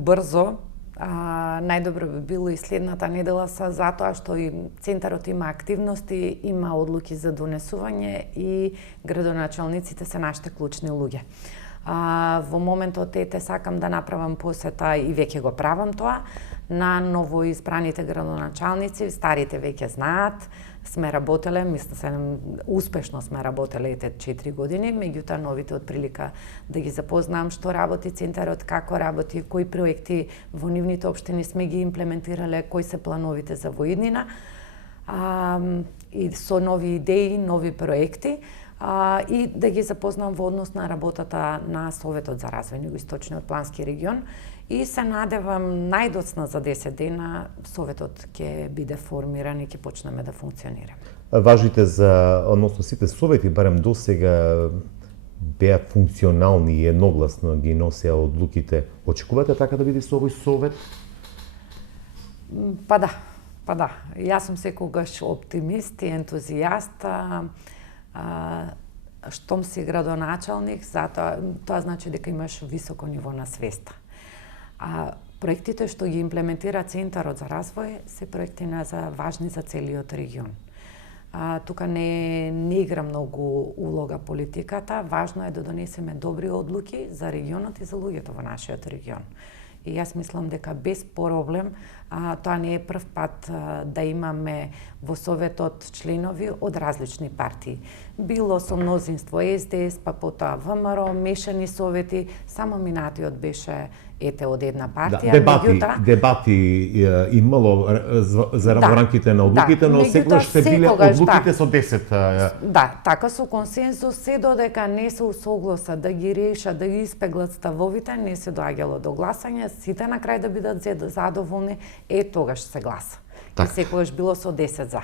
Брзо, најдобро би било и следната недела затоа што и центарот има активности, има одлуки за донесување и градоначалниците се нашите клучни луѓе. Во моментот сакам да направам посета и веќе го правам тоа на новоизбраните градоначалници, старите веќе знаат, сме работеле, мислам успешно сме работеле 4 години, меѓутоа новите од прилика да ги запознам што работи центарот, како работи, кои проекти во нивните општини сме ги имплементирале, кои се плановите за воиднина, и со нови идеи, нови проекти, и да ги запознам во однос на работата на Советот за развој Југоисточниот плански регион, и се надевам најдоцна за 10 дена Советот ќе биде формиран и ќе почнеме да функционираме. Важите за, односно сите совети, барем досега, беа функционални и едногласно ги носеа одлуките. Очекувате така да биде со овој совет? Па да. Јас сум секогаш оптимист и ентузијаст. Штом си градоначалник, тоа значи дека имаш високо ниво на свеста. Проектите што ги имплементира Центарот за развој се проекти важни за целиот регион. Тука не игра многу улога политиката, важно е да донесеме добри одлуки за регионот и за луѓето во нашиот регион. И јас мислам дека без проблем, тоа не е прв пат да имаме во Советот членови од различни партии. Било со мнозинство СДС, па потоа ВМРО, мешани совети, само минатиот беше од една партија. Дебати имало за рамките на одлуките, но секогаш се биле одлуките со 10. Да, така со консензус, се додека не се усогласат да ги решат, да ги испеглат ставовите, не се доаѓало до гласање, сите на крај да бидат задоволни, тогаш се гласа. И секогаш било со 10 за.